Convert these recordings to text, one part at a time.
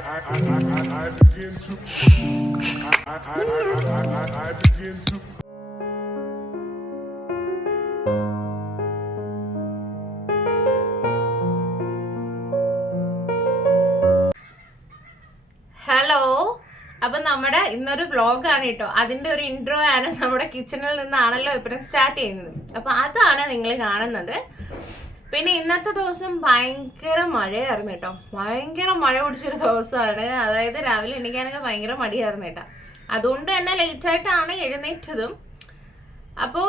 Hello, അപ്പൊ നമ്മുടെ ഇന്നൊരു വ്ളോഗാണ് കേട്ടോ. അതിന്റെ ഒരു ഇൻട്രോ ആണ്. നമ്മുടെ കിച്ചണിൽ നിന്നാണല്ലോ എപ്പോഴും സ്റ്റാർട്ട് ചെയ്യുന്നത്. അപ്പൊ അതാണ് നിങ്ങൾ കാണുന്നത്. പിന്നെ ഇന്നത്തെ ദിവസം ഭയങ്കര മഴയായിരുന്നു കേട്ടോ. ഭയങ്കര മഴ പിടിച്ചൊരു ദിവസമാണ്. അതായത് രാവിലെ എണീക്കാനൊക്കെ ഭയങ്കര മടിയായിരുന്നു കേട്ടോ. അതുകൊണ്ട് തന്നെ ലേറ്റ് ആയിട്ടാണ് എഴുന്നേറ്റതും. അപ്പോൾ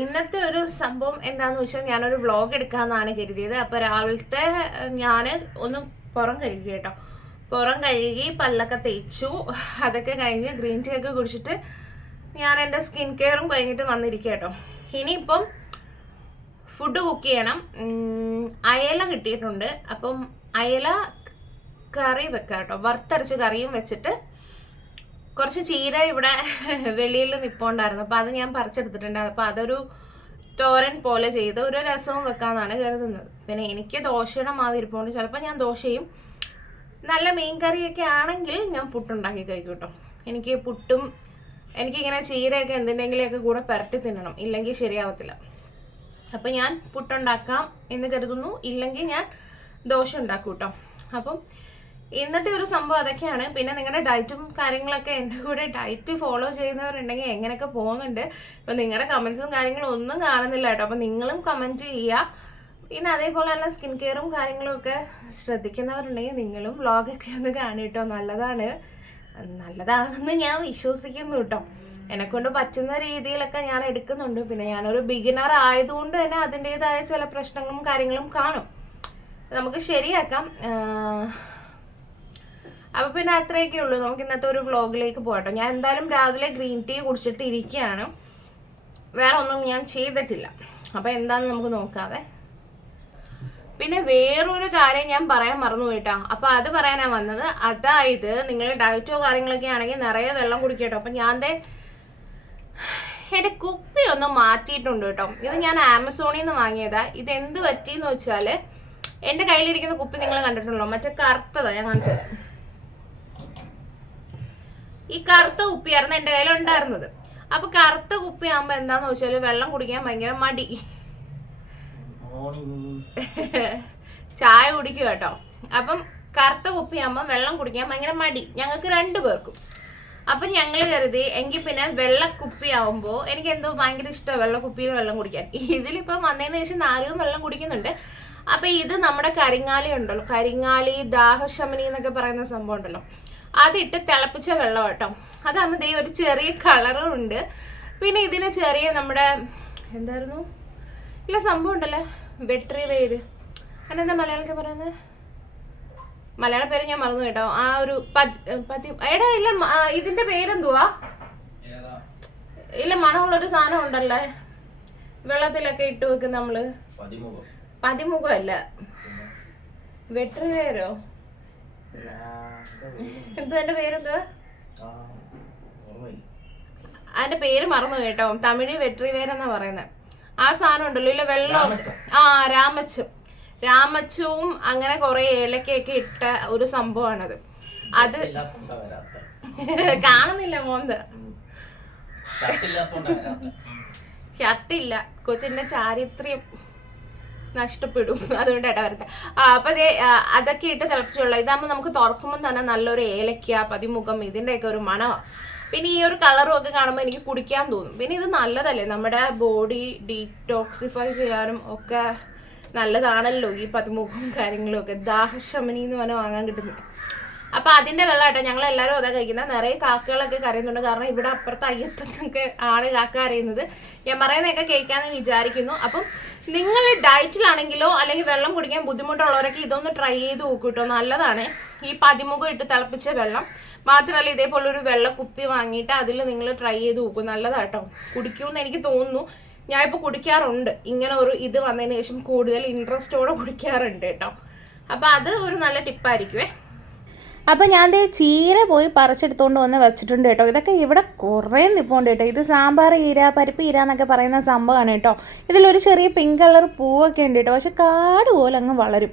ഇന്നത്തെ ഒരു സംഭവം എന്താന്ന് വെച്ചാൽ ഞാനൊരു വ്ളോഗ് എടുക്കാമെന്നാണ് കരുതിയത്. അപ്പോൾ രാവിലത്തെ ഞാൻ ഒന്ന് പുറം കഴുകി കേട്ടോ. പുറം കഴുകി പല്ലൊക്കെ തേച്ചു. അതൊക്കെ കഴിഞ്ഞ് ഗ്രീൻ ടീ ഒക്കെ കുടിച്ചിട്ട് ഞാൻ എൻ്റെ സ്കിൻ കെയറും കഴിഞ്ഞിട്ട് വന്നിരിക്കുക കേട്ടോ. ഇനിയിപ്പം ഫുഡ് കുക്ക് ചെയ്യണം. അയല കിട്ടിയിട്ടുണ്ട്. അപ്പം അയല കറി വെക്കാം കേട്ടോ. വറുത്തരച്ച് കറിയും വെച്ചിട്ട് കുറച്ച് ചീര ഇവിടെ വെളിയിൽ നിൽപ്പുണ്ടായിരുന്നു. അപ്പോൾ അത് ഞാൻ പറിച്ചെടുത്തിട്ടുണ്ട്. അപ്പോൾ അതൊരു തോരൻ പോലെ ചെയ്ത് ഒരു രസവും വെക്കാമെന്നാണ് കരുതുന്നത്. പിന്നെ എനിക്ക് ദോശയുടെ മാവ് ഇരിപ്പുണ്ട്. ചിലപ്പോൾ ഞാൻ ദോശയും നല്ല മീൻ കറിയൊക്കെ ആണെങ്കിൽ ഞാൻ പുട്ടുണ്ടാക്കി കഴിക്കും കേട്ടോ. എനിക്ക് പുട്ടും എനിക്കിങ്ങനെ ചീരയൊക്കെ എന്തിൻ്റെങ്കിലുമൊക്കെ കൂടെ പുരട്ടി തിന്നണം, ഇല്ലെങ്കിൽ ശരിയാവത്തില്ല. അപ്പം ഞാൻ പുട്ടുണ്ടാക്കാം എന്ന് കരുതുന്നു, ഇല്ലെങ്കിൽ ഞാൻ ദോശ ഉണ്ടാക്കും കേട്ടോ. അപ്പം ഇന്നത്തെ ഒരു സംഭവം അതൊക്കെയാണ്. പിന്നെ നിങ്ങളുടെ ഡയറ്റും കാര്യങ്ങളൊക്കെ എൻ്റെ കൂടെ ഡയറ്റ് ഫോളോ ചെയ്യുന്നവരുണ്ടെങ്കിൽ എങ്ങനെയൊക്കെ പോകുന്നുണ്ട്. ഇപ്പം നിങ്ങളുടെ കമൻസും കാര്യങ്ങളും ഒന്നും കാണുന്നില്ല കേട്ടോ. അപ്പം നിങ്ങളും കമൻറ്റ് ചെയ്യുക. പിന്നെ അതേപോലെ തന്നെ സ്കിൻ കെയറും കാര്യങ്ങളും ഒക്കെ ശ്രദ്ധിക്കുന്നവരുണ്ടെങ്കിൽ നിങ്ങളും വ്ളോഗൊക്കെ ഒന്ന് കാണും കേട്ടോ. നല്ലതാണെന്ന് ഞാൻ വിശ്വസിക്കുന്നു കേട്ടോ. എന്നെക്കൊണ്ട് പറ്റുന്ന രീതിയിലൊക്കെ ഞാൻ എടുക്കുന്നുണ്ട്. പിന്നെ ഞാനൊരു ബിഗിനർ ആയതുകൊണ്ട് തന്നെ അതിൻ്റെതായ ചില പ്രശ്നങ്ങളും കാര്യങ്ങളും കാണും. നമുക്ക് ശരിയാക്കാം. അപ്പോൾ പിന്നെ അത്രയൊക്കെ ഉള്ളൂ. നമുക്ക് ഇന്നത്തെ ഒരു വ്ളോഗിലേക്ക് പോകട്ടോ. ഞാൻ എന്തായാലും രാവിലെ ഗ്രീൻ ടീ കുടിച്ചിട്ട് ഇരിക്കുകയാണ്. വേറെ ഒന്നും ഞാൻ ചെയ്തിട്ടില്ല. അപ്പോൾ എന്താണെന്ന് നമുക്ക് നോക്കാവേ. പിന്നെ വേറൊരു കാര്യം ഞാൻ പറയാൻ മറന്നു പോയിട്ടാ. അപ്പൊ അത് പറയാനാണ് വന്നത്. അതായത് നിങ്ങൾ ഡയറ്റോ കാര്യങ്ങളൊക്കെ ആണെങ്കിൽ നിറയെ വെള്ളം കുടിക്കട്ടോ. അപ്പൊ ഞാൻ എന്റെ കുപ്പി ഒന്ന് മാറ്റിയിട്ടുണ്ട് കേട്ടോ. ഇത് ഞാൻ ആമസോണിൽ നിന്ന് വാങ്ങിയതാ. ഇത് എന്ത് പറ്റിയെന്ന് വെച്ചാല് എന്റെ കയ്യിലിരിക്കുന്ന കുപ്പി നിങ്ങൾ കണ്ടിട്ടുണ്ടല്ലോ, മറ്റേ കറുത്തതാ. ഞാൻ കാണിച്ചത് ഈ കറുത്ത കുപ്പിയായിരുന്നു എന്റെ കയ്യിൽ ഉണ്ടായിരുന്നത്. അപ്പൊ കറുത്ത കുപ്പി ആകുമ്പോ എന്താന്ന് വെച്ചാല് വെള്ളം കുടിക്കാൻ ഭയങ്കര മടി. ചായ കുടിക്കുക കേട്ടോ. അപ്പം കറുത്ത കുപ്പിയാകുമ്പോൾ വെള്ളം കുടിക്കാൻ ഭയങ്കര മടി ഞങ്ങൾക്ക് രണ്ടുപേർക്കും. അപ്പം ഞങ്ങൾ കരുതി എങ്കിൽ പിന്നെ വെള്ളക്കുപ്പിയാവുമ്പോൾ എനിക്ക് എന്തോ ഭയങ്കര ഇഷ്ടമാണ് വെള്ളക്കുപ്പിയിൽ വെള്ളം കുടിക്കാൻ. ഇതിലിപ്പം വന്നതിന് ശേഷം നാലും വെള്ളം കുടിക്കുന്നുണ്ട്. അപ്പം ഇത് നമ്മുടെ കരിങ്ങാലി ഉണ്ടല്ലോ, കരിങ്ങാലി ദാഹശമനി എന്നൊക്കെ പറയുന്ന സംഭവം ഉണ്ടല്ലോ, അതിട്ട് തിളപ്പിച്ച വെള്ളം കേട്ടോ. അതാകുമ്പോൾ ദേ ഒരു ചെറിയ കളറും ഉണ്ട്. പിന്നെ ഇതിന് ചെറിയ നമ്മുടെ എന്തായിരുന്നു ഇല്ല സംഭവം ഉണ്ടല്ലോ, വെട്രി വേര്. അതിനെന്താ മലയാളത്തിൽ പറയുന്നത്? മലയാള പേര് ഞാൻ മറന്നു കേട്ടോ. ആ ഒരു എടാ ഇല്ല, ഇതിന്റെ പേരെന്തുവാ? ഇല്ല, മണമുള്ളൊരു സാധനം ഉണ്ടല്ലേ വെള്ളത്തിലൊക്കെ ഇട്ട് വെക്കും നമ്മള്. പതിമുഖമല്ല, വെട്രി വേരോ എന്ത്? എന്റെ പേരെന്തുവാ? അതിന്റെ പേര് മറന്നു കേട്ടോ. തമിഴ് വെട്രി വേരെന്നാ പറയുന്നത്. ആ സാധനം ഉണ്ടല്ലോ, ഇല്ല വെള്ളം. രാമച്ചവും അങ്ങനെ കുറെ ഏലക്കൊക്കെ ഇട്ട ഒരു സംഭവമാണത്. അത് കാണുന്നില്ല മോന്ത്, ഷർട്ടില്ല, കൊച്ചിന്റെ ചാരിത്രം നഷ്ടപ്പെടും, അതുകൊണ്ടായിട്ടാ വരത്തെ. അപ്പൊ അതൊക്കെ ഇട്ട് തിളപ്പിച്ചുള്ള ഇതാകുമ്പോൾ നമുക്ക് തുറക്കുമ്പോൾ തന്നെ നല്ലൊരു ഏലക്ക, പതിമുഖം, ഇതിന്റെയൊക്കെ ഒരു മണമാണ്. പിന്നെ ഈ ഒരു കളറും ഒക്കെ കാണുമ്പോൾ എനിക്ക് കുടിക്കാൻ തോന്നും. പിന്നെ ഇത് നല്ലതല്ലേ, നമ്മുടെ ബോഡി ഡീടോക്സിഫൈ ചെയ്യാനും ഒക്കെ നല്ലതാണല്ലോ ഈ പതിമുഖവും കാര്യങ്ങളും ഒക്കെ. ദാഹശമനി എന്ന് പറഞ്ഞാൽ വാങ്ങാൻ കിട്ടുന്നുണ്ട്. അപ്പം അതിൻ്റെ വെള്ളമായിട്ടോ ഞങ്ങൾ എല്ലാവരും അതാ കഴിക്കുന്നത്. നിറയെ കാക്കകളൊക്കെ കരയുന്നുണ്ട്. കാരണം ഇവിടെ അപ്പുറത്ത് അയ്യത്തൊക്കെ ആണ് കാക്ക കരയുന്നത്. ഞാൻ പറയുന്നതൊക്കെ കേൾക്കാമെന്ന് വിചാരിക്കുന്നു. അപ്പം നിങ്ങൾ ഡയറ്റിലാണെങ്കിലോ അല്ലെങ്കിൽ വെള്ളം കുടിക്കാൻ ബുദ്ധിമുട്ടുള്ളവരൊക്കെ ഇതൊന്ന് ട്രൈ ചെയ്ത് നോക്കൂ കേട്ടോ. നല്ലതാണ്. ഈ പതിമുഖം ഇട്ട് തിളപ്പിച്ച വെള്ളം മാത്രമല്ല, ഇതേപോലൊരു വെള്ളക്കുപ്പി വാങ്ങിയിട്ട് അതിൽ നിങ്ങൾ ട്രൈ ചെയ്ത് നോക്കും. നല്ലതാട്ടോ. കുടിക്കുമെന്ന് എനിക്ക് തോന്നുന്നു. ഞാൻ ഇപ്പോൾ കുടിക്കാറുണ്ട്. ഇങ്ങനെ ഒരു ഇത് വന്നതിന് ശേഷം കൂടുതൽ ഇൻട്രസ്റ്റോടെ കുടിക്കാറുണ്ട് കേട്ടോ. അപ്പം അത് ഒരു നല്ല ടിപ്പായിരിക്കുമേ. അപ്പം ഞാൻ ചീര പോയി പറിച്ചെടുത്തുകൊണ്ട് വന്ന് വെച്ചിട്ടുണ്ട് കേട്ടോ. ഇതൊക്കെ ഇവിടെ കുറേ നിൽപ്പുണ്ട് കേട്ടോ. ഇത് സാമ്പാർ ഈര, പരിപ്പ് ഈര എന്നൊക്കെ പറയുന്ന സംഭവമാണ് കേട്ടോ. ഇതിലൊരു ചെറിയ പിങ്ക് കളർ പൂവൊക്കെ ഉണ്ട് കേട്ടോ. പക്ഷെ കാട് പോലെ അങ്ങ് വളരും.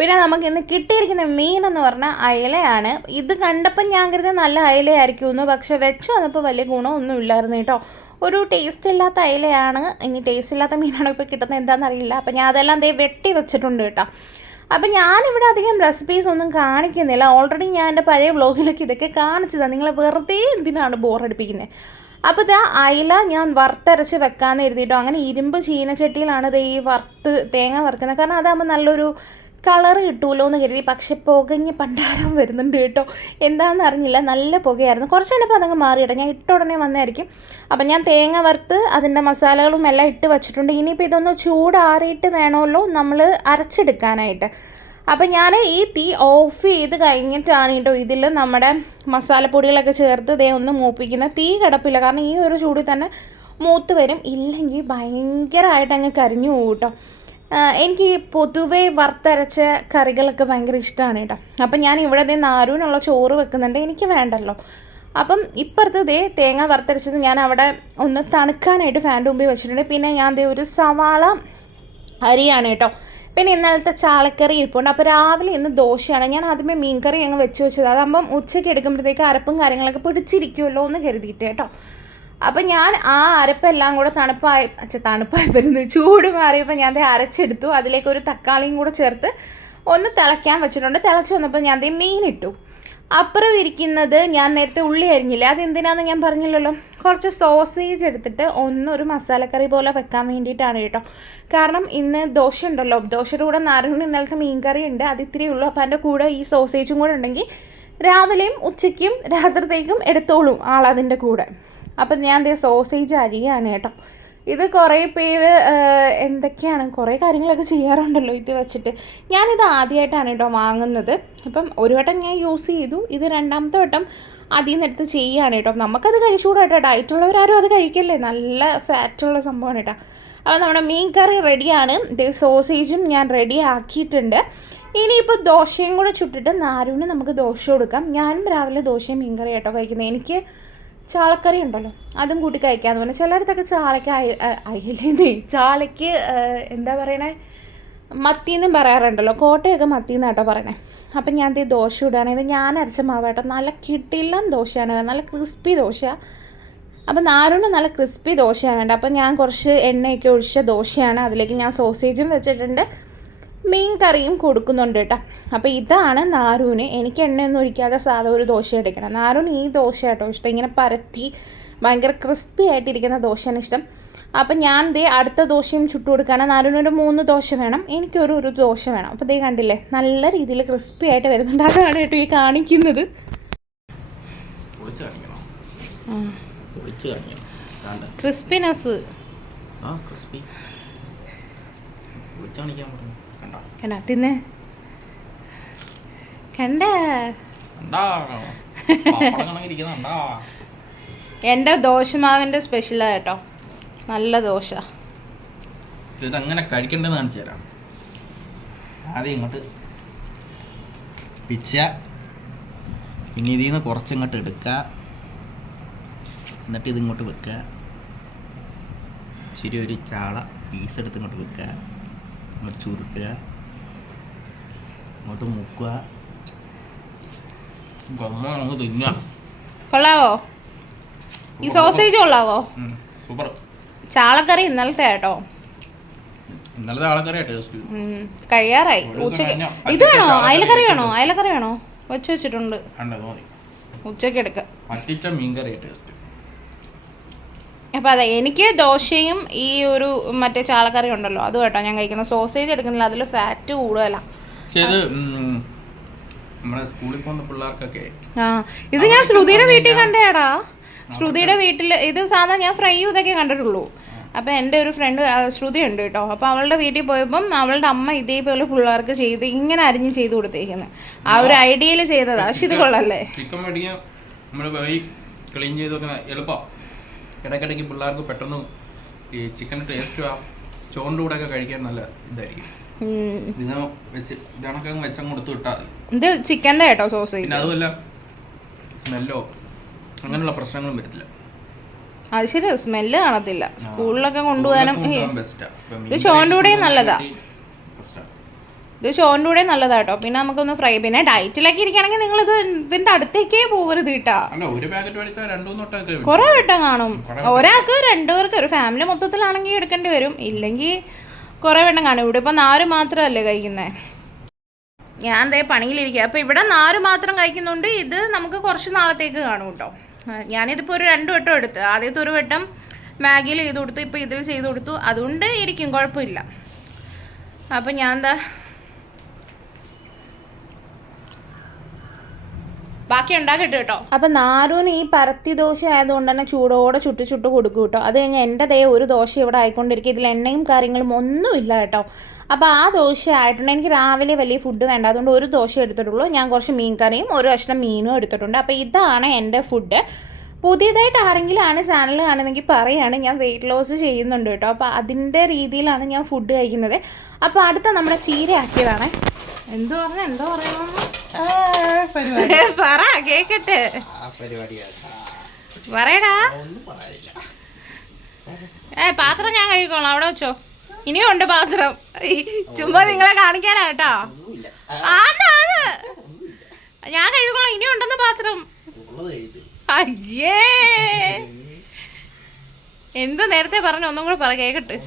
പിന്നെ നമുക്ക് ഇന്ന് കിട്ടിയിരിക്കുന്ന മീൻ എന്ന് പറഞ്ഞാൽ അയലയാണ്. ഇത് കണ്ടപ്പോൾ ഞാൻ കരുതി നല്ല അയലയായിരിക്കുമെന്ന്, പക്ഷെ വെച്ച് വന്നപ്പോൾ വലിയ ഗുണമൊന്നും ഇല്ലായിരുന്നു കേട്ടോ. ഒരു ടേസ്റ്റ് ഇല്ലാത്ത അയലയാണ്. ഇനി ടേസ്റ്റ് ഇല്ലാത്ത മീനാണോ ഇപ്പോൾ കിട്ടുന്നത് എന്താണെന്ന് അറിയില്ല. അപ്പോൾ ഞാൻ അതെല്ലാം വെട്ടി വെച്ചിട്ടുണ്ട് കേട്ടോ. അപ്പം ഞാനിവിടെ അധികം റെസിപ്പീസ് ഒന്നും കാണിക്കുന്നില്ല. ഓൾറെഡി ഞാൻ എൻ്റെ പഴയ വ്ളോഗിലൊക്കെ ഇതൊക്കെ കാണിച്ചതാണ്. നിങ്ങളെ വെറുതെ എന്തിനാണ് ബോറടിപ്പിക്കുന്നത്. അപ്പോൾ ഇതാ അയില ഞാൻ വറുത്തരച്ച് വെക്കാമെന്ന് എഴുതിയിട്ടോ. അങ്ങനെ ഇരുമ്പ് ചീനച്ചട്ടിയിലാണ് ഇത് ഈ തേങ്ങ വറുക്കുന്നത്. കാരണം അതാകുമ്പോൾ നല്ലൊരു കളറ് കിട്ടുമല്ലോ എന്ന് കരുതി. പക്ഷെ പുകഞ്ഞ് പണ്ടാരം വരുന്നുണ്ട് കേട്ടോ. എന്താണെന്ന് അറിഞ്ഞില്ല, നല്ല പുകയായിരുന്നു. കുറച്ച് കഴിഞ്ഞപ്പോൾ അതങ്ങ് മാറിയിട്ടോ. ഞാൻ ഇട്ട ഉടനെ വന്നായിരിക്കും. അപ്പം ഞാൻ തേങ്ങ വറുത്ത് അതിൻ്റെ മസാലകളും എല്ലാം ഇട്ട് വെച്ചിട്ടുണ്ട്. ഇനിയിപ്പോൾ ഇതൊന്ന് ചൂടാറിയിട്ട് വേണമല്ലോ നമ്മൾ അരച്ചെടുക്കാനായിട്ട്. അപ്പം ഞാൻ ഈ തീ ഓഫ് ചെയ്ത് കഴിഞ്ഞിട്ടാണ് കേട്ടോ ഇതിൽ നമ്മുടെ മസാലപ്പൊടികളൊക്കെ ചേർത്ത് ഇതേ ഒന്ന് മൂപ്പിക്കുന്നത്. തീ കിടപ്പില്ല, കാരണം ഈ ഒരു ചൂടിൽ തന്നെ മൂത്ത് വരും. ഇല്ലെങ്കിൽ ഭയങ്കരമായിട്ട് അങ്ങ് കരിഞ്ഞു പോകും കേട്ടോ. എനിക്ക് പൊതുവേ വറുത്തരച്ച കറികളൊക്കെ ഭയങ്കര ഇഷ്ടമാണ് കേട്ടോ. അപ്പം ഞാൻ ഇവിടെ നാരൂനുള്ള ചോറ് വെക്കുന്നുണ്ട്, എനിക്ക് വേണ്ടല്ലോ. അപ്പം ഇപ്പുറത്ത് തേങ്ങ വറുത്തരച്ചത് ഞാൻ അവിടെ ഒന്ന് തണുക്കാനായിട്ട് ഫാൻ്റെ മുമ്പിൽ വെച്ചിട്ടുണ്ട്. പിന്നെ ഞാൻ ഒരു സവാള അരിയാണ് കേട്ടോ. പിന്നെ ഇന്നലത്തെ ചാളക്കറി ഇരിപ്പുണ്ട്. അപ്പോൾ രാവിലെ ഇന്ന് ദോശയാണ്. ഞാൻ ആദ്യമേ മീൻകറി അങ്ങ് വെച്ച് വെച്ചത്. അതാകുമ്പം ഉച്ചയ്ക്ക് എടുക്കുമ്പോഴത്തേക്ക് അരപ്പും കാര്യങ്ങളൊക്കെ പിടിച്ചിരിക്കുമല്ലോ എന്ന് കരുതിയിട്ട് കേട്ടോ. അപ്പം ഞാൻ ആ അരപ്പെല്ലാം കൂടെ തണുപ്പായി വരുന്നത് ചൂട് മാറിയപ്പോൾ ഞാൻ അരച്ചെടുത്തു. അതിലേക്ക് ഒരു തക്കാളിയും കൂടെ ചേർത്ത് ഒന്ന് തിളയ്ക്കാൻ വെച്ചിട്ടുണ്ട്. തിളച്ച് വന്നപ്പോൾ ഞാൻ മീനിട്ടു. അപ്പുറം ഇരിക്കുന്നത് ഞാൻ നേരത്തെ ഉള്ളി അരിഞ്ഞില്ല, അതെന്തിനാണെന്ന് ഞാൻ പറഞ്ഞില്ലല്ലോ. കുറച്ച് സോസേജ് എടുത്തിട്ട് ഒരു മസാലക്കറി പോലെ വെക്കാൻ വേണ്ടിയിട്ടാണ് കേട്ടോ. കാരണം ഇന്ന് ദോശ ഉണ്ടല്ലോ, ദോശയുടെ കൂടെ നാരങ്ങ ഇന്നലത്തെ മീൻകറി ഉണ്ട്, അത് ഇത്തിരി ഉള്ളൂ. അപ്പോൾ അതിൻ്റെ കൂടെ ഈ സോസേജും കൂടെ ഉണ്ടെങ്കിൽ രാവിലെയും ഉച്ചയ്ക്കും രാത്രിത്തേക്കും എടുത്തോളും ആളതിൻ്റെ കൂടെ. അപ്പം ഞാൻ സോസേജ് അരിയാണ് കേട്ടോ. ഇത് കുറേ പേര് എന്തൊക്കെയാണ് കുറേ കാര്യങ്ങളൊക്കെ ചെയ്യാറുണ്ടല്ലോ ഇത് വെച്ചിട്ട്. ഞാനിത് ആദ്യമായിട്ടാണ് കേട്ടോ വാങ്ങുന്നത്. ഇപ്പം ഒരു വട്ടം ഞാൻ യൂസ് ചെയ്തു, ഇത് രണ്ടാമത്തെ വട്ടം അതിൽ നിന്ന് എടുത്ത് ചെയ്യുകയാണ് കേട്ടോ. നമുക്കത് കഴിച്ചുകൂടാ കേട്ടോ, ഡയറ്റുള്ളവരാരും അത് കഴിക്കല്ലേ, നല്ല ഫാറ്റുള്ള സംഭവമാണ് കേട്ടോ. അപ്പോൾ നമ്മുടെ മീൻ കറി റെഡിയാണ്. സോസേജും ഞാൻ റെഡി ആക്കിയിട്ടുണ്ട്. ഇനിയിപ്പോൾ ദോശയും കൂടെ ചുട്ടിട്ട് നാരൂന് നമുക്ക് ദോശ കൊടുക്കാം. ഞാനും രാവിലെ ദോശയും മീൻ കറി കേട്ടോ കഴിക്കുന്നത്. എനിക്ക് ചാളക്കറി ഉണ്ടല്ലോ അതും കൂട്ടി കഴിക്കാമെന്ന് പറഞ്ഞു. ചിലയിടത്തൊക്കെ ചാളയ്ക്ക് എന്താ പറയണേ, മത്തിയെന്നും പറയാറുണ്ടല്ലോ. കോട്ടയൊക്കെ മത്തിയെന്ന് കേട്ടോ പറയണേ. അപ്പം ഞാൻ ദോശ ഇടുകയാണ്. ഇത് ഞാൻ അരച്ച മാവ് കേട്ടോ. നല്ല കിട്ടില്ല ദോശയാണ്, നല്ല ക്രിസ്പി ദോശ. അപ്പം നാരൂന് നല്ല ക്രിസ്പി ദോശയാണ് വേണ്ട. അപ്പം ഞാൻ കുറച്ച് എണ്ണയൊക്കെ ഒഴിച്ച ദോശയാണ്. അതിലേക്ക് ഞാൻ സോസേജും വെച്ചിട്ടുണ്ട്, മീൻ കറിയും കൊടുക്കുന്നുണ്ട് കേട്ടോ. അപ്പോൾ ഇതാണ് നാരൂന്. എനിക്ക് എണ്ണയൊന്നും ഒഴിക്കാതെ സാധാ ഒരു ദോശ എടുക്കണം. നാരൂന് ഈ ദോശ കേട്ടോ ഇഷ്ടം, ഇങ്ങനെ പരത്തി ഭയങ്കര ക്രിസ്പി ആയിട്ടിരിക്കുന്ന ദോശയാണ് ഇഷ്ടം. അപ്പം ഞാൻ അടുത്ത ദോശയും ചുട്ടു കൊടുക്കുകയാണ്. നാരൂനൊരു 3 ദോശ വേണം, എനിക്കൊരു ദോശ വേണം. അപ്പോൾ കണ്ടില്ലേ നല്ല രീതിയിൽ ക്രിസ്പി ആയിട്ട് വരുന്നുണ്ട്. അതാണ് കേട്ടോ ഈ കാണിക്കുന്നത്. ക്രിസ്പിനെസ് തിന്നെ കണ്ട എൻ്റെ ദോശമാവിൻ്റെ സ്പെഷ്യലാണ് കേട്ടോ, നല്ല ദോശ. ഇതങ്ങനെ കഴിക്കേണ്ടതെന്ന് കാണിച്ചു തരാം. ആദ്യം ഇങ്ങോട്ട് പിച്ച, പിന്നെ ഇതിൽ നിന്ന് കുറച്ചിങ്ങോട്ട് എടുക്കുക, എന്നിട്ട് ഇതിങ്ങോട്ട് വെക്കുക. ശരി, ഒരു ചാള പീസ് എടുത്ത് ഇങ്ങോട്ട് വെക്കുക, ഇങ്ങോട്ട് ചുരുട്ടുക, ഇങ്ങോട്ട് മുക്കുക, നമുക്ക് തിന്നുക. കൊള്ളാവോ ഈ സോസേജ്? കൊള്ളാവോ? സൂപ്പർ. ചാളക്കറി ഇന്നലത്തെ കേട്ടോ, ഇന്നലത്തെ ചാളക്കറിയാ ടേസ്റ്റ്. കഴിയാറായി. ഉച്ചക്ക് ഇത് വേണോ, അയലക്കറി വേണോ? അയലക്കറി വേണോ? വെച്ചിട്ടുണ്ട്, ഉച്ചക്ക് എടുക്കാം. മറ്റിച്ച മീൻകറിയാ ടേസ്റ്റ്. അപ്പം അതെ, എനിക്ക് ദോശയും ഈ ഒരു മറ്റേ ചാളക്കറി ഉണ്ടല്ലോ അത് കേട്ടോ ഞാൻ കഴിക്കുന്നത്. സോസേജ് എടുക്കുന്നില്ല, അതിൽ ഫാറ്റ് കൂടുതലാണ്. നമ്മുടെ സ്കൂളിൽ പോകുന്ന പിള്ളേർക്കൊക്കെ ഇത് ഞാൻ ശ്രുതിയുടെ വീട്ടിൽ കണ്ടേടാ. ശ്രുതിയുടെ വീട്ടിൽ ഇത് സാധാ ഞാൻ ഫ്രൈ ഇതൊക്കെ കണ്ടിട്ടുള്ളൂ. അപ്പം എൻ്റെ ഒരു ഫ്രണ്ട് ശ്രുതി ഉണ്ട് കേട്ടോ. അപ്പോൾ അവളുടെ വീട്ടിൽ പോയപ്പം അവളുടെ അമ്മ ഇതേപോലെ പിള്ളേർക്ക് ചെയ്ത് ഇങ്ങനെ അരിഞ്ഞ് ചെയ്ത് കൊടുത്തേക്കുന്നത്. ആ ഒരു ഐഡിയയിൽ ചെയ്തതാ. പക്ഷെ ഇത് കൊള്ളല്ലേ, ചിക്കൻ മേടിക്കാൻ നമ്മൾ പോയി ക്ലീൻ ചെയ്തൊക്കെ എളുപ്പം. ഇടയ്ക്കിടയ്ക്ക് പിള്ളേർക്ക് പെട്ടെന്ന് ഈ ചിക്കൻ ടേസ്റ്റ് ചോറിൻ്റെ കൂടെ ഒക്കെ കഴിക്കാൻ നല്ല ഇതായിരിക്കും. ഇത് വെച്ച് ഇതണക്കെ വെച്ചങ്ങ് കൊടുത്തു വിട്ടാൽ ഇത് ചിക്കൻ്റെ കേട്ടോ സോസ്. പിന്നെ അതുമല്ല സ്മെല്ലോ അങ്ങനെയുള്ള പ്രശ്നങ്ങളും വരത്തില്ല. അത് ശരി, സ്മെല്ല് കാണത്തില്ല. സ്കൂളിലൊക്കെ കൊണ്ടുപോകാനും ഇത് ചോറിൻ്റെ കൂടെയും നല്ലതാ. ഇത് ഷോൻ്റെ കൂടെ നല്ലതാട്ടോ. പിന്നെ നമുക്കൊന്ന് ഫ്രൈ, പിന്നെ ഡയറ്റിലൊക്കെ ഇരിക്കുകയാണെങ്കിൽ നിങ്ങളിത് ഇതിൻ്റെ അടുത്തേക്കേ പോകരുത് കേട്ടാ. കുറേ വട്ടം കാണും. ഒരാൾക്ക് 2 പേർക്ക്, ഒരു ഫാമിലി മൊത്തത്തിലാണെങ്കിൽ എടുക്കേണ്ടി വരും, ഇല്ലെങ്കിൽ കുറേ വട്ടം കാണും. ഇവിടെ ഇപ്പം 4 മാത്രമല്ലേ കഴിക്കുന്നത്. ഞാൻ ദേ പണിയിലിരിക്കുക. അപ്പോൾ ഇവിടെ 4 മാത്രം കഴിക്കുന്നുണ്ട്. ഇത് നമുക്ക് കുറച്ച് നാളത്തേക്ക് കാണും കേട്ടോ. ഞാനിതിപ്പോൾ ഒരു 2 വട്ടം എടുത്ത്. ആദ്യത്തെ ഒരു വട്ടം മാഗിയിൽ ചെയ്ത് കൊടുത്തു, ഇപ്പോൾ ഇതിൽ ചെയ്ത് കൊടുത്തു. അതുകൊണ്ട് ഇരിക്കും, കുഴപ്പമില്ല. അപ്പം ഞാൻ എന്താ ബാക്കി ഉണ്ടാക്കിട്ട് കേട്ടോ. അപ്പം നാരൂന് ഈ പരത്തി ദോശ ആയതുകൊണ്ട് തന്നെ ചൂടോടെ ചുട്ട് കൊടുക്കും കേട്ടോ. അത് കഴിഞ്ഞാൽ എൻ്റെ ദേ ഒരു ദോശ ഇവിടെ ആയിക്കൊണ്ടിരിക്കുക. ഇതിൽ എണ്ണയും കാര്യങ്ങളും ഒന്നുമില്ല കേട്ടോ. അപ്പോൾ ആ ദോശ ആയിട്ടുണ്ട്. എനിക്ക് രാവിലെ വലിയ ഫുഡ് വേണ്ട, അതുകൊണ്ട് ഒരു ദോശ എടുത്തിട്ടുള്ളൂ. ഞാൻ കുറച്ച് മീൻ കറിയും ഒരു കഷ്ണം മീനും എടുത്തിട്ടുണ്ട്. അപ്പോൾ ഇതാണ് എൻ്റെ ഫുഡ്. പുതിയതായിട്ട് ആരെങ്കിലും ആണ് ചാനൽ കാണുന്നെങ്കിൽ പറയുകയാണ്, ഞാൻ വെയിറ്റ് ലോസ് ചെയ്യുന്നുണ്ട് കേട്ടോ. അപ്പോൾ അതിൻ്റെ രീതിയിലാണ് ഞാൻ ഫുഡ് കഴിക്കുന്നത്. അപ്പോൾ അടുത്ത നമ്മുടെ ചീര ആക്കിയതാണ്. എന്തോ പറയണം പറ, കേക്കട്ടെ, പറയടാ. പാത്രം ഞാൻ കഴിക്കോളാം, അവിടെ വെച്ചോ. ഇനിയും ഉണ്ട് പാത്രം, ചുമ്മാ നിങ്ങളെ കാണിക്കാനാ കേട്ടോ. ആന്ന് ഞാൻ കഴിക്കോളാം, ഇനിയും ഉണ്ടെന്ന് പാത്രം. അയ്യേ, എന്ത് നേരത്തെ പറഞ്ഞു, ഒന്നും കൂടെ പറ, കേക്കട്ടെ.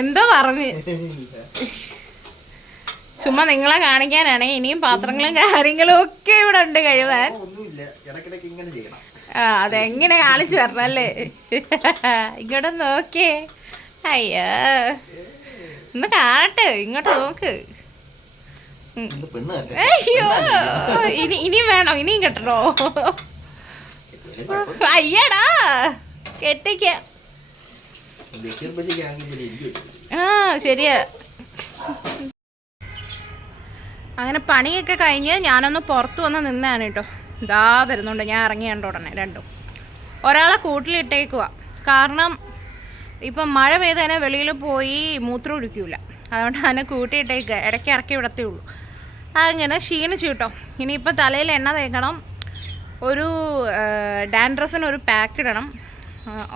എന്തോ പറഞ്ഞ് ചുമ്മാ നിങ്ങളെ കാണിക്കാനാണ്. ഇനിയും പാത്രങ്ങളും കാര്യങ്ങളും ഒക്കെ ഇവിടെ ഉണ്ട് കഴുകാൻ. ആ, അതെങ്ങനെ കാണിച്ചു തരണല്ലേ. ഇങ്ങോട്ട് നോക്കേ. അയ്യോ, ഒന്ന് കാണട്ടെ, ഇങ്ങോട്ട് നോക്ക്. അയ്യോ, ഇനിയും വേണോ? ഇനിയും കെട്ടണോ? അയ്യടാ, കെട്ടിക്ക. ആ, ശരിയാ. അങ്ങനെ പണിയൊക്കെ കഴിഞ്ഞ് ഞാനൊന്ന് പുറത്ത് വന്ന് നിന്നാണ് കേട്ടോ. ഇതാ വരുന്നുണ്ട്, ഞാൻ ഇറങ്ങിയാണ്ട് ഉടനെ രണ്ടും. ഒരാളെ കൂട്ടിലിട്ടേക്കുക, കാരണം ഇപ്പം മഴ പെയ്ത് തന്നെ വെളിയിൽ പോയി മൂത്രം ഒഴിക്കൂല. അതുകൊണ്ട് തന്നെ കൂട്ടിയിട്ടേക്കുക, ഇടയ്ക്ക് ഇറക്കി വിടത്തേ ഉള്ളൂ. അങ്ങനെ ക്ഷീണിച്ചു കേട്ടോ. ഇനിയിപ്പോൾ തലയിൽ എണ്ണ തേക്കണം, ഒരു ഡാൻഡ്രഫിന് ഒരു പാക്ക് ഇടണം,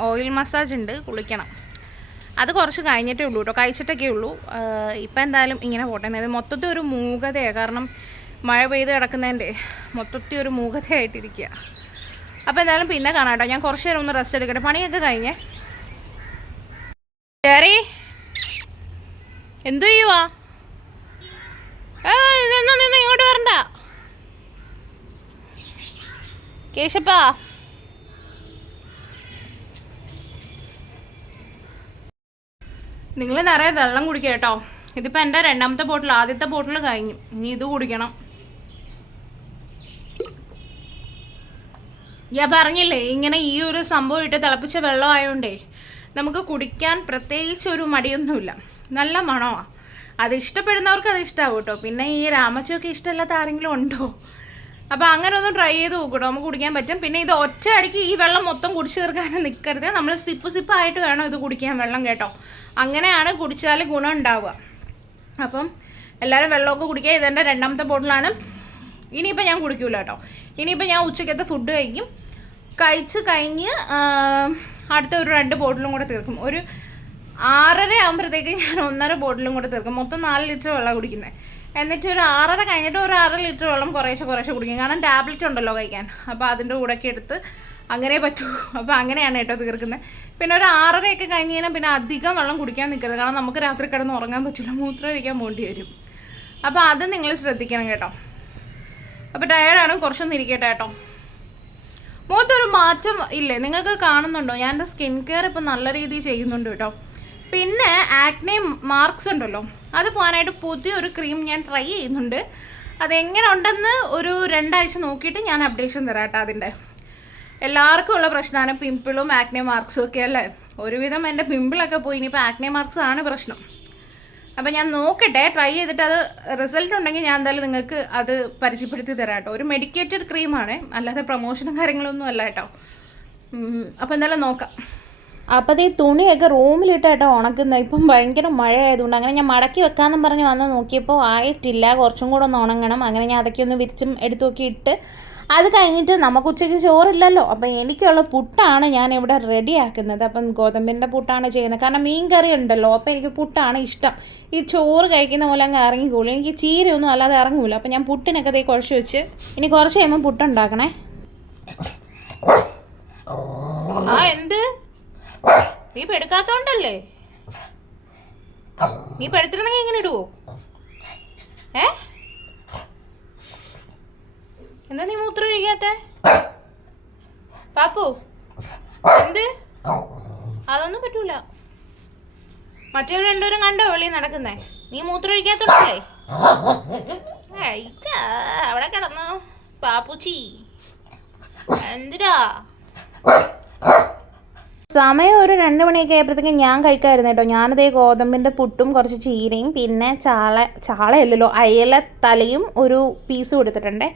ഓയിൽ മസാജ് ഉണ്ട്, കുളിക്കണം. അത് കുറച്ച് കഴിഞ്ഞിട്ടേ ഉള്ളൂ കേട്ടോ, കഴിച്ചിട്ടൊക്കെ ഉള്ളൂ. ഇപ്പം എന്തായാലും ഇങ്ങനെ പോട്ടെ. മൊത്തത്തിൽ ഒരു മൂകതയാണ്, കാരണം മഴ പെയ്ത് കിടക്കുന്നതിൻ്റെ മൊത്തത്തിൽ ഒരു മൂകതയായിട്ടിരിക്കുക. അപ്പോൾ എന്തായാലും പിന്നെ കാണാം കേട്ടോ. ഞാൻ കുറച്ച് നേരം ഒന്ന് റെസ്റ്റ് എടുക്കട്ടെ, പണിയൊക്കെ കഴിഞ്ഞേ. ശരി, എന്തു ചെയ്യുവാ? നിന്ന് ഇങ്ങോട്ട് വരണ്ട കേശപ്പാ. നിങ്ങൾ നിറയെ വെള്ളം കുടിക്കുക കേട്ടോ. ഇതിപ്പോൾ എൻ്റെ 2ാമത്തെ ബോട്ടിൽ, ആദ്യത്തെ ബോട്ടിൽ കഴിഞ്ഞു, ഇനി ഇത് കുടിക്കണം. ഞാൻ പറഞ്ഞില്ലേ, ഇങ്ങനെ ഈ ഒരു സംഭവം ഇട്ട് തിളപ്പിച്ച വെള്ളം ആയതുകൊണ്ടേ നമുക്ക് കുടിക്കാൻ പ്രത്യേകിച്ച് ഒരു മടിയൊന്നുമില്ല. നല്ല മണമാണ്. അത് ഇഷ്ടപ്പെടുന്നവർക്ക് അത് ഇഷ്ടമാവും കേട്ടോ. പിന്നെ ഈ രാമച്ചൊക്കെ ഇഷ്ടമില്ലാത്ത ആരെങ്കിലും ഉണ്ടോ? അപ്പോൾ അങ്ങനെ ഒന്ന് ട്രൈ ചെയ്ത് നോക്കൂട്ടോ, നമുക്ക് കുടിക്കാൻ പറ്റും. പിന്നെ ഇത് ഒറ്റ അടിക്ക് ഈ വെള്ളം മൊത്തം കുടിച്ച് തീർക്കാനും നിൽക്കരുത്. നമ്മൾ സിപ്പായിട്ട് വേണം ഇത് കുടിക്കാൻ വെള്ളം കേട്ടോ. അങ്ങനെയാണ് കുടിച്ചാൽ ഗുണം ഉണ്ടാവുക. അപ്പം എല്ലാവരും വെള്ളമൊക്കെ കുടിക്കുക. ഇതെൻ്റെ 2ാമത്തെ ബോട്ടിലാണ്. ഇനിയിപ്പോൾ ഞാൻ കുടിക്കൂല കേട്ടോ. ഇനിയിപ്പോൾ ഞാൻ ഉച്ചക്കത്തെ ഫുഡ് കഴിക്കും. കഴിച്ച് കഴിഞ്ഞ് അടുത്ത ഒരു 2 ബോട്ടിലും കൂടെ തീർക്കും. ഒരു 6:30 ആകുമ്പോഴത്തേക്ക് ഞാൻ 1.5 ബോട്ടിലും കൂടെ തീർക്കും. മൊത്തം 4 ലിറ്റർ വെള്ളം കുടിക്കുന്നത്. എന്നിട്ട് ഒരു 6:30 കഴിഞ്ഞിട്ട് ഒരു 1/2 ലിറ്റർ വെള്ളം കുറേശ്ശെ കുടിക്കും. കാരണം ടാബ്ലറ്റ് ഉണ്ടല്ലോ കഴിക്കാൻ, അപ്പോൾ അതിൻ്റെ കൂടെയൊക്കെ എടുത്ത് അങ്ങനെ പറ്റൂ. അപ്പോൾ അങ്ങനെയാണ് കേട്ടോ തീർക്കുന്നത്. പിന്നെ ഒരു 6:30 കഴിഞ്ഞ് കഴിഞ്ഞാൽ പിന്നെ അധികം വെള്ളം കുടിക്കാൻ നിൽക്കരുത്, കാരണം നമുക്ക് രാത്രി കിടന്ന് ഉറങ്ങാൻ പറ്റില്ല, മൂത്രം ഒഴിക്കാൻ പോകേണ്ടി വരും. അപ്പോൾ അത് നിങ്ങൾ ശ്രദ്ധിക്കണം കേട്ടോ. അപ്പോൾ ടയേർഡാണ്, കുറച്ചൊന്നും ഇരിക്കട്ടെ കേട്ടോ. മുഖത്തൊരു മാറ്റം ഇല്ലേ, നിങ്ങൾക്ക് കാണുന്നുണ്ടോ? ഞാൻ എൻ്റെ സ്കിൻ കെയർ ഇപ്പം നല്ല രീതിയിൽ ചെയ്യുന്നുണ്ട് കേട്ടോ. പിന്നെ ആക്നെ മാർക്സ് ഉണ്ടല്ലോ, അത് പോകാനായിട്ട് പുതിയൊരു ക്രീം ഞാൻ ട്രൈ ചെയ്യുന്നുണ്ട്. അതെങ്ങനെ ഉണ്ടെന്ന് ഒരു 2 ആഴ്ച നോക്കിയിട്ട് ഞാൻ അപ്ഡേഷൻ തരാം കേട്ടോ. അതിൻ്റെ എല്ലാവർക്കും ഉള്ള പ്രശ്നമാണ് പിമ്പിളും ആക്നെ മാർക്സും ഒക്കെ അല്ലേ. ഒരുവിധം എൻ്റെ പിമ്പിളൊക്കെ പോയി, ഇനിയിപ്പോൾ ആക്നെ മാർക്സ് ആണ് പ്രശ്നം. അപ്പോൾ ഞാൻ നോക്കട്ടെ, ട്രൈ ചെയ്തിട്ട് അത് റിസൾട്ട് ഉണ്ടെങ്കിൽ ഞാൻ എന്തായാലും നിങ്ങൾക്ക് അത് പരിചയപ്പെടുത്തി തരാം കേട്ടോ. ഒരു മെഡിക്കേറ്റഡ് ക്രീമാണ്, അല്ലാതെ പ്രൊമോഷനും കാര്യങ്ങളൊന്നും അല്ല കേട്ടോ. അപ്പോൾ എന്തായാലും നോക്കാം. അപ്പോൾ ഈ തുണിയൊക്കെ റൂമിലിട്ട് കേട്ടോ ഉണക്കുന്നത്. ഇപ്പം ഭയങ്കര മഴ ആയതുകൊണ്ട് അങ്ങനെ ഞാൻ മടക്കി വെക്കാമെന്നും പറഞ്ഞ് വന്ന് നോക്കിയപ്പോൾ ആയിട്ടില്ല, കുറച്ചും കൂടെ ഒന്ന് ഉണങ്ങണം. അങ്ങനെ ഞാൻ അതൊക്കെ ഒന്ന് വിരിച്ചും എടുത്തു നോക്കി ഇട്ട് അത് കഴിഞ്ഞിട്ട് നമുക്ക് ഉച്ചയ്ക്ക് ചോറില്ലല്ലോ, അപ്പം എനിക്കുള്ള പുട്ടാണ് ഞാൻ ഇവിടെ റെഡിയാക്കുന്നത്. അപ്പം ഗോതമ്പിൻ്റെ പുട്ടാണ് ചെയ്യുന്നത്, കാരണം മീൻ കറി ഉണ്ടല്ലോ. അപ്പോൾ എനിക്ക് പുട്ടാണ് ഇഷ്ടം. ഈ ചോറ് കഴിക്കുന്ന പോലെ അങ്ങ് ഇറങ്ങിക്കോളൂ. എനിക്ക് ചീരയൊന്നും അല്ലാതെ ഇറങ്ങൂല. അപ്പം ഞാൻ പുട്ടിനൊക്കെ ദേ കുഴച്ച് വെച്ച് ഇനി കുറച്ച് കഴിയുമ്പോൾ പുട്ടുണ്ടാക്കണേ. ആ എന്ത് നീ പെടുക്കാത്തോണ്ടല്ലേ? നീ പെടുത്തിരുന്നെങ്കിൽ ഇങ്ങനെ ഇടുവോ? എന്താ നീ മൂത്രം ഒഴിക്കാത്ത പാപ്പു? എന്ത്? അതൊന്നും പറ്റൂല. മറ്റേ രണ്ടുപേരും കണ്ടോ വെളിയിൽ നടക്കുന്നേ? നീ മൂത്രം ഒഴിക്കാത്തോണ്ടല്ലേ? അവിടെ കിടന്നു പാപ്പുച്ചി. എന്തിനാ? സമയം ഒരു 2 മണിയൊക്കെ ആയപ്പോഴത്തേക്കും ഞാൻ കഴിക്കാമായിരുന്നു കേട്ടോ. ഞാനതേ ഗോതമ്പിൻ്റെ പുട്ടും കുറച്ച് ചീരയും പിന്നെ ചാളയല്ലല്ലോ അയല തലയും ഒരു പീസും എടുത്തിട്ടുണ്ട്.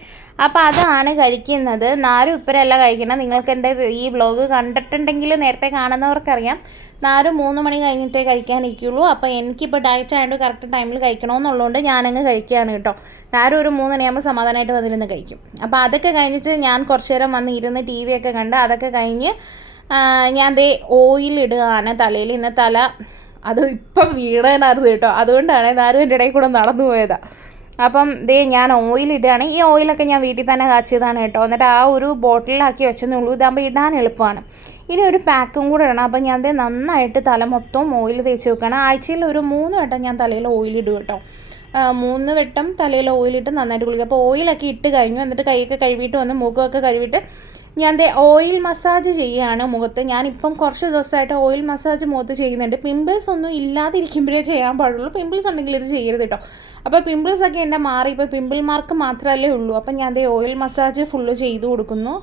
അപ്പോൾ അതാണ് കഴിക്കുന്നത്. നാരും ഇപ്പരല്ല കഴിക്കണം. നിങ്ങൾക്ക് എൻ്റെ ഈ വ്ലോഗ് കണ്ടിട്ടുണ്ടെങ്കിൽ നേരത്തെ കാണുന്നവർക്കറിയാം, നാരും 3 മണി കഴിഞ്ഞിട്ടേ കഴിക്കാനിരിക്കുള്ളൂ. അപ്പോൾ എനിക്കിപ്പോൾ ഡയറ്റ് ആയതുകൊണ്ട് കറക്റ്റ് ടൈമിൽ കഴിക്കണമെന്നുള്ളതുകൊണ്ട് ഞാനങ്ങ് കഴിക്കുകയാണ് കേട്ടോ. നാരും ഒരു 3 മണിയാകുമ്പോൾ സമാധാനമായിട്ട് വന്നിരുന്ന് കഴിക്കും. അപ്പോൾ അതൊക്കെ കഴിഞ്ഞിട്ട് ഞാൻ കുറച്ച് നേരം വന്ന് ഇരുന്ന് TV ഒക്കെ കണ്ട് അതൊക്കെ കഴിഞ്ഞ് ഞാൻ ദേ ഓയിലിടുകയാണ് തലയിൽ. ഇന്ന് തല അത് ഇപ്പം വീണേനായിരുന്നു കേട്ടോ, അതുകൊണ്ടാണ് നാരുവിൻ്റെ ഇടയിൽ കൂടെ നടന്നു പോയതാണ്. അപ്പം ദേ ഞാൻ ഓയിലിടുകയാണ്. ഈ ഓയിലൊക്കെ ഞാൻ വീട്ടിൽ തന്നെ കാച്ചിയതാണ് കേട്ടോ. എന്നിട്ട് ആ ഒരു ബോട്ടിലാക്കി വെച്ചതേ ഉള്ളൂ. ഇതാകുമ്പോൾ ഇടാൻ എളുപ്പമാണ്. ഇനി ഒരു പാക്കും കൂടെ ഇടണം. അപ്പം ഞാൻ ദേ നന്നായിട്ട് തല മൊത്തം ഓയിൽ തേച്ച് വെക്കണം. ആഴ്ചയിൽ ഒരു 3 വട്ടം ഞാൻ തലയിൽ ഓയിലിടും കേട്ടോ. 3 വട്ടം തലയിൽ ഓയിലിട്ട് നന്നായിട്ട് കുളിക്കും. അപ്പോൾ ഓയിലൊക്കെ ഇട്ട് കഴിഞ്ഞു. എന്നിട്ട് കൈയൊക്കെ കഴുകിയിട്ട് വന്ന് മുഖമൊക്കെ കഴുകിയിട്ട് ഞാൻ ഓയിൽ മസാജ് ചെയ്യുകയാണ് മുഖത്ത്. ഞാനിപ്പം കുറച്ച് ദിവസമായിട്ട് ഓയിൽ മസാജ് മുഖത്ത് ചെയ്യുന്നുണ്ട്. പിമ്പിൾസ് ഒന്നും ഇല്ലാതിരിക്കുമ്പോഴേ ചെയ്യാൻ പാടുള്ളൂ. പിമ്പിൾസ് ഉണ്ടെങ്കിൽ ഇത് ചെയ്യരുത് കേട്ടോ. അപ്പോൾ പിമ്പിൾസൊക്കെ എൻ്റെ മാറി. ഇപ്പോൾ പിമ്പിൾ മാർക്ക് മാത്രമല്ലേ ഉള്ളൂ. അപ്പം ഞാൻ ഓയിൽ മസാജ് ഫുള്ള് ചെയ്ത് കൊടുക്കുന്നു.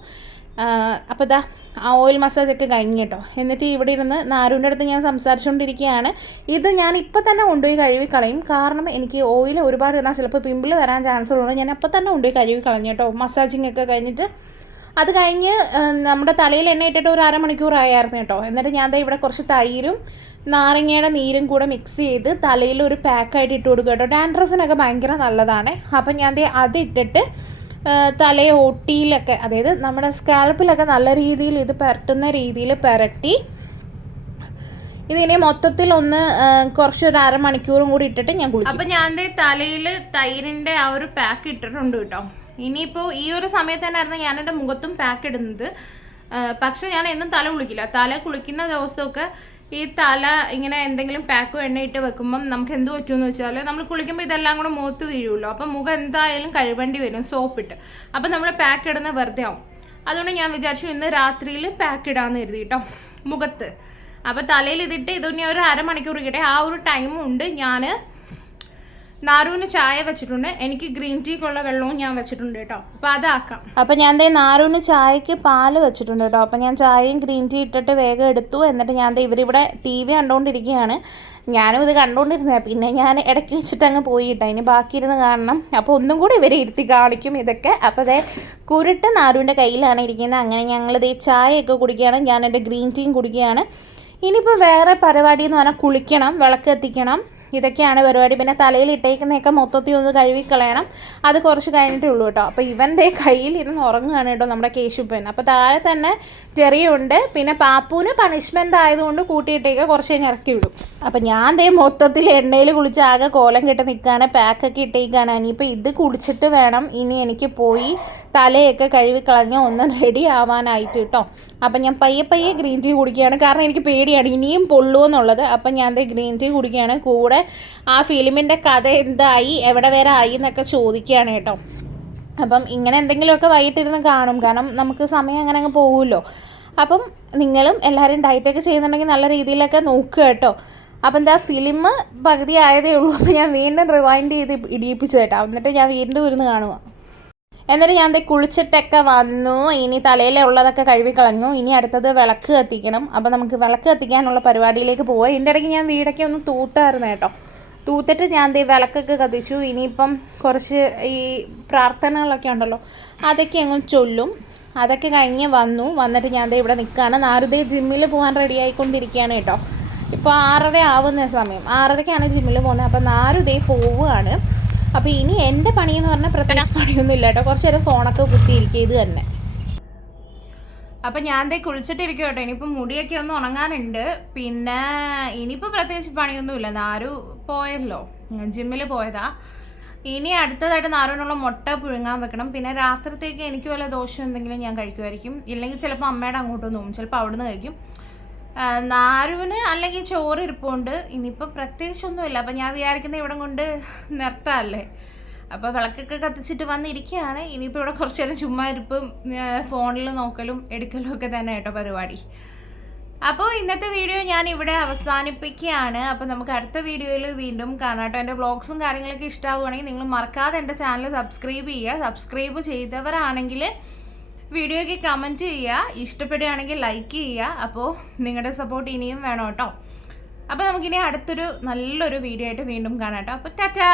അപ്പോൾ ഇതാ ആ ഓയിൽ മസാജൊക്കെ കഴിഞ്ഞ് കേട്ടോ. എന്നിട്ട് ഇവിടെ ഇരുന്ന് നാരുവിൻ്റെ അടുത്ത് ഞാൻ സംസാരിച്ചുകൊണ്ടിരിക്കുകയാണ്. ഇത് ഞാൻ ഇപ്പം തന്നെ കൊണ്ടുപോയി കഴുകി കളയും. കാരണം എനിക്ക് ഓയിൽ ഒരുപാട് ഇരുന്നാൽ ചിലപ്പോൾ പിമ്പിൾ വരാൻ ചാൻസ് ഉള്ളതുകൊണ്ട് ഞാൻ അപ്പം തന്നെ കൊണ്ടുപോയി കഴുകി കളഞ്ഞു കേട്ടോ. മസാജിങ് ഒക്കെ കഴിഞ്ഞിട്ട് അത് കഴിഞ്ഞ് നമ്മുടെ തലയിൽ എണ്ണ ഇട്ടിട്ട് ഒരു 1/2 മണിക്കൂറായിരുന്നു കേട്ടോ. എന്നിട്ട് ഞാൻ ഇവിടെ കുറച്ച് തൈരും നാരങ്ങയുടെ നീരും കൂടെ മിക്സ് ചെയ്ത് തലയിൽ ഒരു പാക്കായിട്ട് ഇട്ട് കൊടുക്കുക കേട്ടോ. ഡാൻഡ്രഫിനൊക്കെ ഭയങ്കര നല്ലതാണ്. അപ്പം ഞാൻ അതിട്ടിട്ട് തലയെ ഒട്ടിയിലൊക്കെ, അതായത് നമ്മുടെ സ്കാൽപ്പിലൊക്കെ നല്ല രീതിയിൽ ഇത് പുരട്ടുന്ന രീതിയിൽ പുരട്ടി ഇതിനെ മൊത്തത്തിൽ ഒന്ന് കുറച്ചൊരു 1/2 മണിക്കൂറും കൂടി ഇട്ടിട്ട് ഞാൻ കുളിക്കും. അപ്പം ഞാൻ തലയിൽ തൈരിൻ്റെ ആ ഒരു പാക്ക് ഇട്ടിട്ടുണ്ട് കേട്ടോ. ഇനിയിപ്പോൾ ഈ ഒരു സമയത്ത് തന്നെയായിരുന്നു ഞാൻ എൻ്റെ മുഖത്തും പാക്ക് ഇടുന്നത്. പക്ഷെ ഞാൻ എന്നും തല കുളിക്കില്ല. തല കുളിക്കുന്ന ദിവസമൊക്കെ ഈ തല ഇങ്ങനെ എന്തെങ്കിലും പാക്കോ എണ്ണയിട്ട് വെക്കുമ്പം നമുക്ക് എന്ത് പറ്റുമെന്ന് വെച്ചാൽ നമ്മൾ കുളിക്കുമ്പോൾ ഇതെല്ലാം കൂടെ മുഖത്ത് വീഴുമല്ലോ. അപ്പം മുഖം എന്തായാലും കഴുകേണ്ടി വരും സോപ്പിട്ട്. അപ്പം നമ്മൾ പാക്ക് ഇടുന്ന വെറുതെ ആവും. അതുകൊണ്ട് ഞാൻ വിചാരിച്ചു ഇന്ന് രാത്രിയിൽ പാക്ക് ഇടാമെന്ന് കരുതി കേട്ടോ മുഖത്ത്. അപ്പോൾ തലയിൽ ഇതിട്ട് ഇതൊന്ന് ഒരു 1/2 മണിക്കൂർ കിട്ടെ. ആ ഒരു ടൈമുണ്ട് ഞാൻ നാരുവിന് ചായ വെച്ചിട്ടുണ്ട്. എനിക്ക് ഗ്രീൻ ടീക്കുള്ള വെള്ളവും ഞാൻ വെച്ചിട്ടുണ്ട് കേട്ടോ. അപ്പോൾ അതാക്കാം. അപ്പം ഞാൻ നാരുവിന് ചായക്ക് പാല് വെച്ചിട്ടുണ്ട് കേട്ടോ. അപ്പം ഞാൻ ചായയും ഗ്രീൻ ടീ ഇട്ടിട്ട് വേഗം എടുത്തു. എന്നിട്ട് ഞാൻ ഇവരിവിടെ TV കണ്ടുകൊണ്ടിരിക്കുകയാണ്. ഞാനും ഇത് കണ്ടുകൊണ്ടിരുന്നത്. പിന്നെ ഞാൻ ഇടയ്ക്ക് വെച്ചിട്ട് അങ്ങ് പോയിട്ടോ. ഇനി ബാക്കിയിരുന്ന് കാണണം. അപ്പോൾ ഒന്നും കൂടി ഇവരെ ഇരുത്തി കാണിക്കും ഇതൊക്കെ. അപ്പോൾ കുരുട്ട് നാരുവിൻ്റെ കയ്യിലാണ് ഇരിക്കുന്നത്. അങ്ങനെ ഞങ്ങൾ ചായയൊക്കെ കുടിക്കുകയാണ്. ഞാൻ എൻ്റെ ഗ്രീൻ ടീയും കുടിക്കുകയാണ്. ഇനിയിപ്പോൾ വേറെ പരിപാടി എന്ന് പറഞ്ഞാൽ കുളിക്കണം, വിളക്ക് എത്തിക്കണം, ഇതൊക്കെയാണ് പരിപാടി. പിന്നെ തലയിൽ ഇട്ടേക്കുന്നതൊക്കെ മൊത്തത്തിൽ ഒന്ന് കഴുകിക്കളയണം. അത് കുറച്ച് കഴിഞ്ഞിട്ടേ ഉള്ളൂ കേട്ടോ. അപ്പോൾ ഇവൻ്റെ കയ്യിലിരുന്ന് ഉറങ്ങുകയാണ് കേട്ടോ നമ്മുടെ കേശുപ്പൻ. അപ്പോൾ താഴെ തന്നെ ചെറിയുണ്ട്. പിന്നെ പാപ്പൂന് പണിഷ്മെൻ്റ് ആയതുകൊണ്ട് കൂട്ടിയിട്ടേക്ക് കുറച്ച് കഴിഞ്ഞ് ഇറക്കി വിടും. അപ്പം ഞാൻ മൊത്തത്തിൽ എണ്ണയിൽ കുളിച്ച് ആകെ കോലം കെട്ട് നിൽക്കുകയാണ്. പാക്കൊക്കെ ഇട്ടേക്കാണ്. ഇനിയിപ്പോൾ ഇത് കുളിച്ചിട്ട് വേണം ഇനി എനിക്ക് പോയി തലയൊക്കെ കഴുകിക്കളഞ്ഞ് ഒന്ന് റെഡി ആവാനായിട്ട് കേട്ടോ. അപ്പം ഞാൻ പയ്യെ ഗ്രീൻ ടീ കുടിക്കുകയാണ്. കാരണം എനിക്ക് പേടിയാണ് ഇനിയും പൊള്ളുമെന്നുള്ളത്. അപ്പം ഞാൻ ഗ്രീൻ ടീ കുടിക്കുകയാണ്. കൂടെ ആ ഫിലിമിൻ്റെ കഥ എന്തായി, എവിടെ വരെ ആയി എന്നൊക്കെ ചോദിക്കുകയാണ് കേട്ടോ. അപ്പം ഇങ്ങനെ എന്തെങ്കിലുമൊക്കെ വൈകിട്ടിരുന്ന് കാണും. കാരണം നമുക്ക് സമയം അങ്ങനെ അങ്ങ് പോകുമല്ലോ. അപ്പം നിങ്ങളും എല്ലാവരും ഡയറ്റൊക്കെ ചെയ്യുന്നുണ്ടെങ്കിൽ നല്ല രീതിയിലൊക്കെ നോക്കുക കേട്ടോ. അപ്പം ഫിലിം പകുതി ആയതേ ഉള്ളൂ. അപ്പോൾ ഞാൻ വീണ്ടും റിവൈൻഡ് ചെയ്ത് ഇടിയിപ്പിച്ചു കേട്ടോ. എന്നിട്ട് ഞാൻ വീണ്ടും ഇരുന്ന് കാണുക. എന്നിട്ട് ഞാൻ കുളിച്ചിട്ടൊക്കെ വന്നു. ഇനി തലയിലുള്ളതൊക്കെ കഴുകിക്കളഞ്ഞു. ഇനി അടുത്തത് വിളക്ക് കത്തിക്കണം. അപ്പോൾ നമുക്ക് വിളക്ക് കത്തിക്കാനുള്ള പരിപാടിയിലേക്ക് പോകാം. ഇതിൻ്റെ ഇടയ്ക്ക് ഞാൻ വീടൊക്കെ ഒന്ന് തൂത്തായിരുന്നു കേട്ടോ. തൂത്തിട്ട് ഞാൻ വിളക്കൊക്കെ കത്തിച്ചു. ഇനിയിപ്പം കുറച്ച് ഈ പ്രാർത്ഥനകളൊക്കെ ഉണ്ടല്ലോ അതൊക്കെ അങ്ങ് ചൊല്ലും. അതൊക്കെ കഴിഞ്ഞ് വന്നിട്ട് ഞാൻ ഇവിടെ നിൽക്കുകയാണ്. നാരുദേ ജിമ്മിൽ പോകാൻ റെഡി ആയിക്കൊണ്ടിരിക്കുകയാണ് കേട്ടോ. ഇപ്പോൾ 6:30 ആവുന്ന സമയം, 6:30ക്കാണ് ജിമ്മിൽ പോകുന്നത്. അപ്പോൾ നാരുദേ പോവുകയാണ്. അപ്പോൾ ഇനി എൻ്റെ പണിയെന്ന് പറഞ്ഞാൽ പ്രത്യേകിച്ച് പണിയൊന്നും ഇല്ല കേട്ടോ, കുറച്ച് നേരം ഫോണൊക്കെ കുത്തിയിരിക്കുക ഇത് തന്നെ. അപ്പം ഞാൻ ദേ കുളിച്ചിട്ടിരിക്കും കേട്ടോ. ഇനിയിപ്പോൾ മുടിയൊക്കെ ഒന്ന് ഉണങ്ങാനുണ്ട്. പിന്നെ ഇനിയിപ്പോൾ പ്രത്യേകിച്ച് പണിയൊന്നുമില്ല. നാരു പോയല്ലോ, ജിമ്മിൽ പോയതാ. ഇനി അടുത്തതായിട്ട് നാരുവിനുള്ള മുട്ട പുഴുങ്ങാൻ വെക്കണം. പിന്നെ രാത്രിത്തേക്ക് എനിക്ക് വല്ല ദോഷം എന്തെങ്കിലും ഞാൻ കഴിക്കുമായിരിക്കും. ഇല്ലെങ്കിൽ ചിലപ്പോൾ അമ്മയുടെ അങ്ങോട്ടൊന്നും പോകും, ചിലപ്പോൾ അവിടെ നിന്ന് കഴിക്കും. നാരുവിന് അല്ലെങ്കിൽ ചോറ് ഇരിപ്പുണ്ട്. ഇനിയിപ്പോൾ പ്രത്യേകിച്ചൊന്നുമില്ല. അപ്പം ഞാൻ വിചാരിക്കുന്നത് ഇവിടെ കൊണ്ട് നിർത്താമല്ലേ. അപ്പോൾ വിളക്കൊക്കെ കത്തിച്ചിട്ട് വന്നിരിക്കുകയാണ്. ഇനിയിപ്പോൾ ഇവിടെ കുറച്ച് നേരം ചുമ്മാ ഇരിപ്പും ഫോണിൽ നോക്കലും എടുക്കലും ഒക്കെ തന്നെ കേട്ടോ പരിപാടി. അപ്പോൾ ഇന്നത്തെ വീഡിയോ ഞാൻ ഇവിടെ അവസാനിപ്പിക്കുകയാണ്. അപ്പോൾ നമുക്ക് അടുത്ത വീഡിയോയിൽ വീണ്ടും കാണാം കേട്ടോ. എൻ്റെ വ്ളോഗ്സും കാര്യങ്ങളൊക്കെ ഇഷ്ടമാവുകയാണെങ്കിൽ നിങ്ങൾ മറക്കാതെ എൻ്റെ ചാനൽ സബ്സ്ക്രൈബ് ചെയ്യുക. സബ്സ്ക്രൈബ് ചെയ്തവരാണെങ്കിൽ വീഡിയോയ്ക്ക് കമൻറ്റ് ചെയ്യുക, ഇഷ്ടപ്പെടുകയാണെങ്കിൽ ലൈക്ക് ചെയ്യുക. അപ്പോൾ നിങ്ങളുടെ സപ്പോർട്ട് ഇനിയും വേണം കേട്ടോ. അപ്പോൾ നമുക്കിനി അടുത്തൊരു നല്ലൊരു വീഡിയോ ആയിട്ട് വീണ്ടും കാണാം കേട്ടോ. അപ്പോൾ ടാറ്റാ.